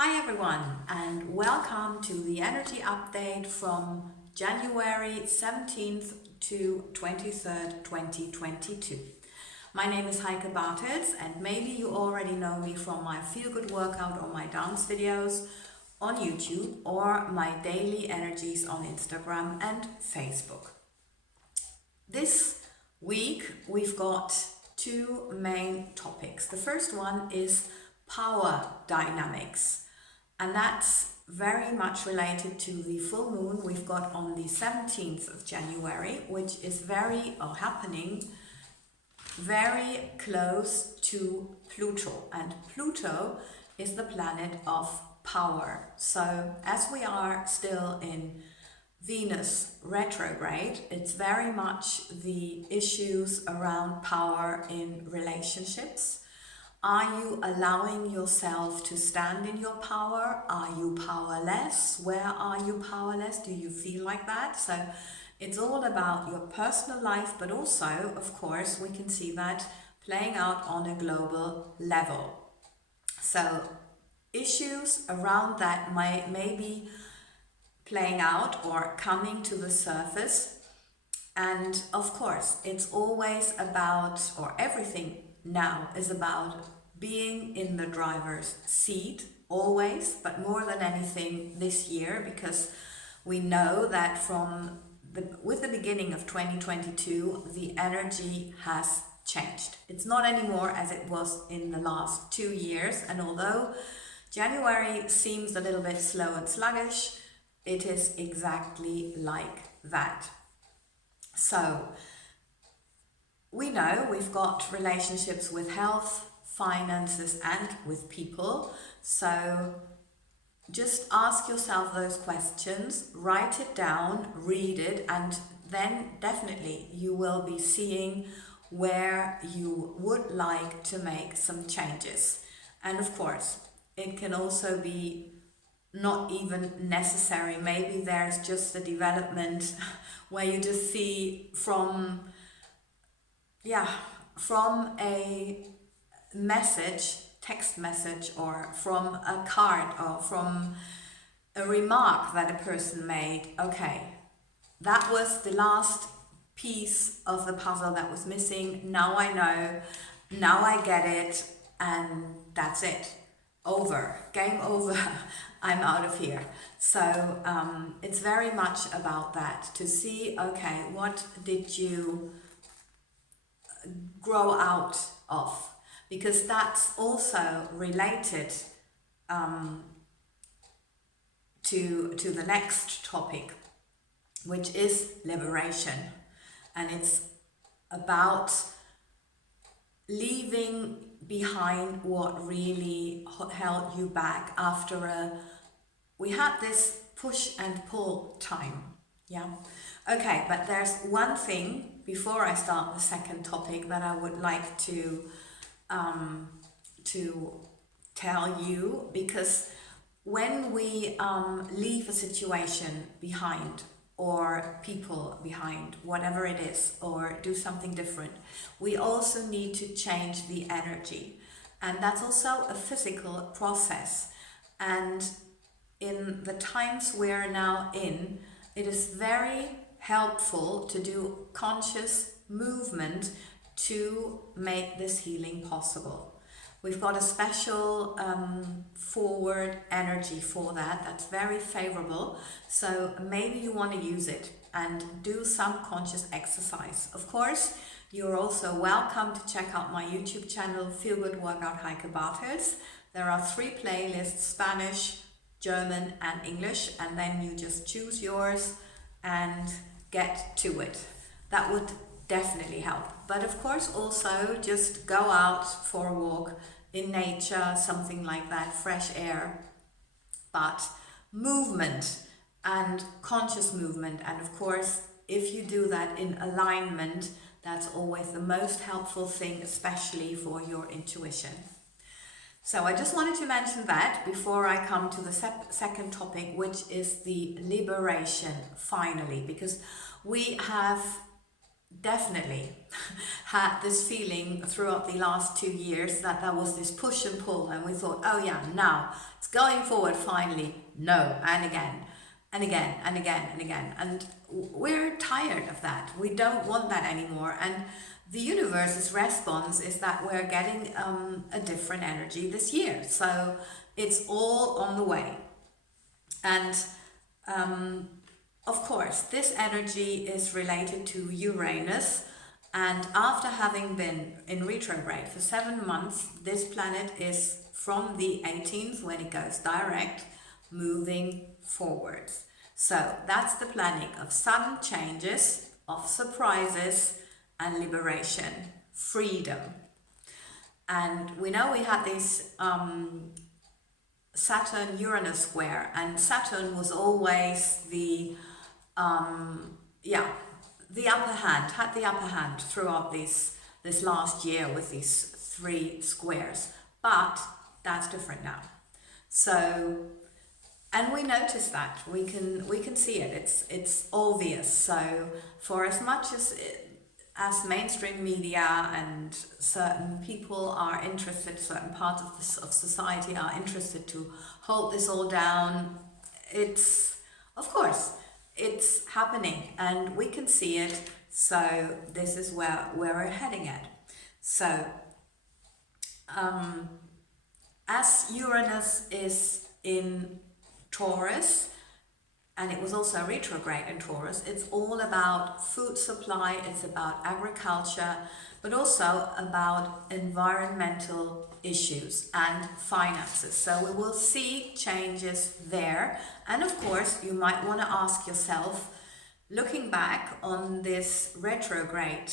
Hi everyone, and welcome to the energy update from January 17th to 23rd, 2022. My name is Heike, and maybe you already know me from my feel good workout or my dance videos on YouTube or my daily energies on Instagram and Facebook. This week we've got two main topics. The first one is power dynamics, and that's very much related to the full moon we've got on the 17th of January, which is happening very close to Pluto, and Pluto is the planet of power. So as we are still in Venus retrograde, it's very much the issues around power in relationships. Are you allowing yourself to stand in your power? Are you powerless? Where are you powerless? Do you feel like that? So it's all about your personal life, but also, of course, we can see that playing out on a global level. So issues around that may be playing out or coming to the surface. And of course, it's always about, or everything now is about being in the driver's seat, always, but more than anything this year, because we know that with the beginning of 2022, the energy has changed. It's not anymore as it was in the last 2 years, and although January seems a little bit slow and sluggish, it is exactly like that. So we know we've got relationships with health, finances, and with people. So just ask yourself those questions, write it down, read it, and then definitely you will be seeing where you would like to make some changes. And of course, it can also be not even necessary. Maybe there's just a development where you just see from a text message, or from a card, or from a remark that a person made. Okay, that was the last piece of the puzzle that was missing. Now I know, now I get it, and that's it. Over, game over. I'm out of here. So it's very much about that, to see, okay, what did you grow out of, because that's also related to the next topic, which is liberation. And it's about leaving behind what really held you back after we had this push and pull time. Okay, but there's one thing before I start the second topic that I would like to tell you, because when we leave a situation behind, or people behind, whatever it is, or do something different, we also need to change the energy. And that's also a physical process. And in the times we're now in, it is very helpful to do conscious movement to make this healing possible. We've got a special forward energy for that that's very favorable. So maybe you want to use it and do some conscious exercise. Of course, you're also welcome to check out my YouTube channel, Feel Good Workout Heike. There are 3 playlists: Spanish, German, and English, and then you just choose yours and get to it. That would definitely help. But of course, also just go out for a walk in nature, something like that, fresh air, but movement and conscious movement. And of course, if you do that in alignment, that's always the most helpful thing, especially for your intuition. So I just wanted to mention that before I come to the second topic, which is the liberation, finally, because we have definitely had this feeling throughout the last 2 years that there was this push and pull, and we thought, oh yeah, now it's going forward finally. No, and again, and again, and again, and again. And we're tired of that. We don't want that anymore. And the universe's response is that we're getting a different energy this year. So it's all on the way. And of course, this energy is related to Uranus, and after having been in retrograde for 7 months, this planet is from the 18th, when it goes direct, moving forwards. So that's the planet of sudden changes, of surprises, and liberation, freedom. And we know we had this Saturn-Uranus square, and Saturn was always the had the upper hand throughout this last year with these 3 squares. But that's different now. So, and we notice that we can see it. It's obvious. So, for as much as mainstream media and certain people are interested, certain parts of society are interested to hold this all down, it's, of course, it's happening and we can see it. So this is where we're heading at. So as Uranus is in Taurus, and it was also retrograde in Taurus, it's all about food supply, it's about agriculture, but also about environmental issues and finances. So we will see changes there. And of course, you might want to ask yourself, looking back on this retrograde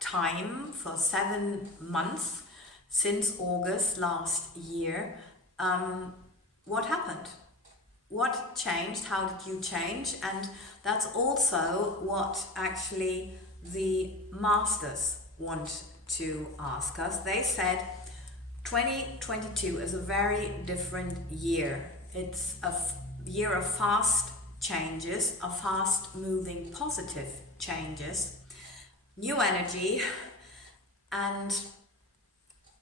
time for 7 months since August last year, what happened? What changed? How did you change? And that's also what actually the masters want to ask us. They said 2022 is a very different year. It's a year of fast changes, of fast moving positive changes, new energy, and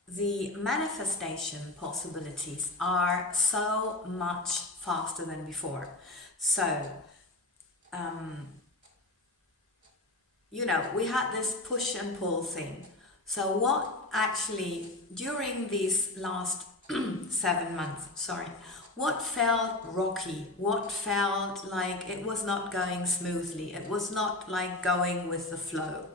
the manifestation possibilities are so much faster than before. So, we had this push and pull thing. So what actually, during these last 7 months, what felt rocky? What felt like it was not going smoothly? It was not like going with the flow.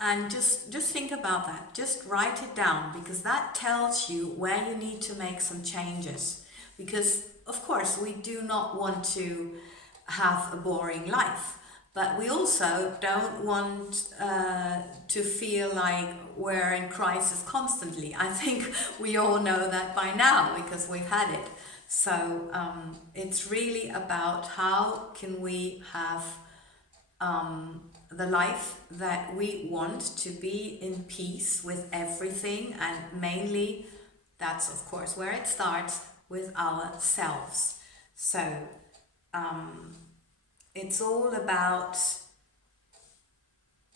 And just think about that. Just write it down, because that tells you where you need to make some changes. Because, of course, we do not want to have a boring life, but we also don't want to feel like we're in crisis constantly. I think we all know that by now, because we've had it. So it's really about how can we have the life that we want, to be in peace with everything, and mainly that's of course where it starts, with ourselves. So it's all about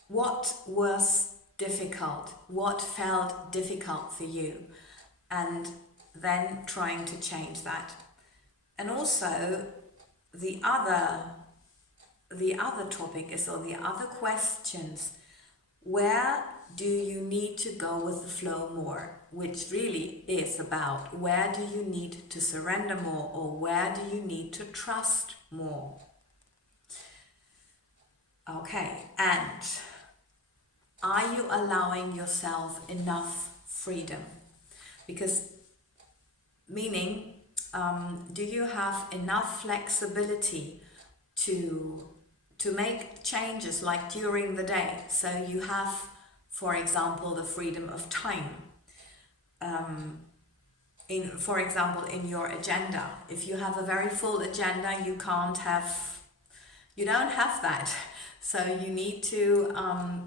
what was difficult, what felt difficult for you, and then trying to change that. And also the other topic is, or the other questions, where do you need to go with the flow more, which really is about where do you need to surrender more, or where do you need to trust more. Okay, and are you allowing yourself enough freedom? Because, meaning, do you have enough flexibility to make changes, like during the day? So you have, for example, the freedom of time. For example, in your agenda, if you have a very full agenda, you don't have that. So you need to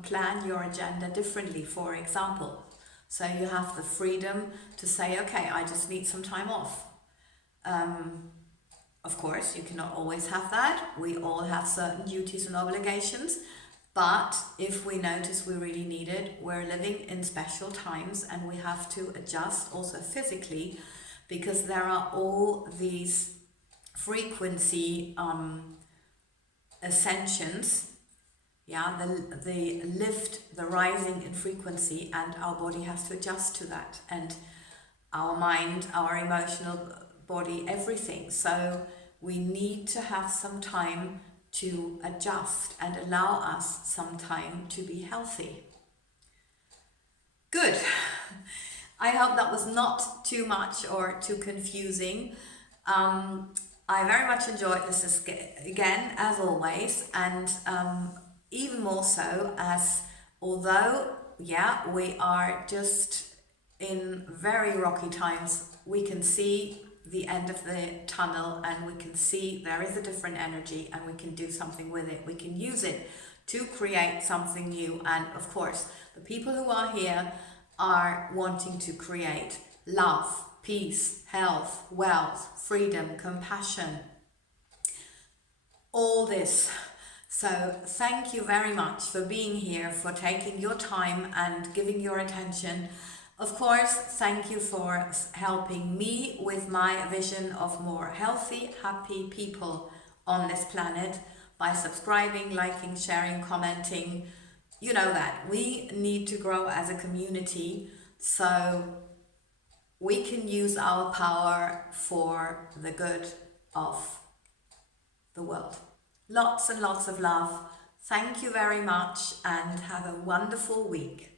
plan your agenda differently, for example. So you have the freedom to say, okay, I just need some time off. Of course, you cannot always have that. We all have certain duties and obligations. But if we notice we really need it, we're living in special times and we have to adjust also physically, because there are all these frequency ascensions, yeah, the lift, the rising in frequency, and our body has to adjust to that, and our mind, our emotional body, everything. So we need to have some time to adjust and allow us some time to be healthy. Good. I hope that was not too much or too confusing. I very much enjoyed this again, as always, and even more so as, although, yeah, we are just in very rocky times, we can see the end of the tunnel and we can see there is a different energy and we can do something with it. We can use it to create something new. And of course, the people who are here are wanting to create love, peace, health, wealth, freedom, compassion, all this. So thank you very much for being here, for taking your time and giving your attention. Of course, thank you for helping me with my vision of more healthy, happy people on this planet by subscribing, liking, sharing, commenting. You know that we need to grow as a community, so we can use our power for the good of the world. Lots and lots of love. Thank you very much and have a wonderful week.